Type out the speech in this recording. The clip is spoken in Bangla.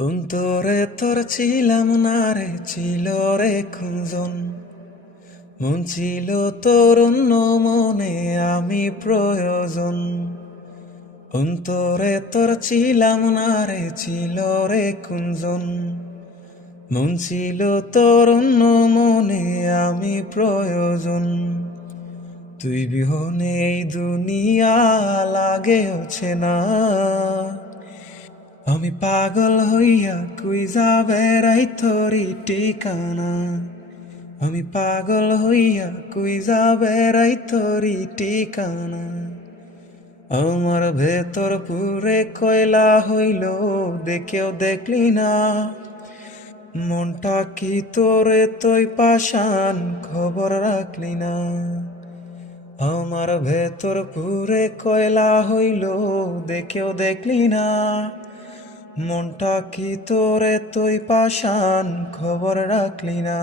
অন্তরে তোর ছিলাম না রে, ছিল রে খুঁজন। মন ছিল তোর অন্য মনে আমি প্রয়োজন। অন্তরে তোর ছিলাম না রে, ছিল রে কুঞ্জন। মন ছিল তোর অন্য মনে আমি প্রয়োজন। তুই বিহনে এই দুনিয়া লাগে হচ্ছে না। আমি পাগল হইয়া কুইজা বেড়াই তোরি ঠিকানা। আমি পাগল হইয়া কুইজা বেড়াই তোরি ঠিকানা। আমার ভেতর পুরে কয়লা হইল, দেখেও দেখলি না। মনটা কি তোরে তুই পাশান, খবর রাখলি না। আমার ভেতর পুরে কয়লা হইল, দেখেও দেখলি না। মনটা কি তোরে তুই পাশান, খবর রাখলি না।